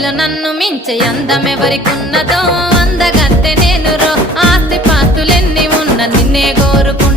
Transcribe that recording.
భూమిలో నన్ను మించే అందమెవరికున్నదో అందగత్తె నేను రో ఆస్తి పాస్తులెన్ని ఉన్న నిన్నే కోరుకు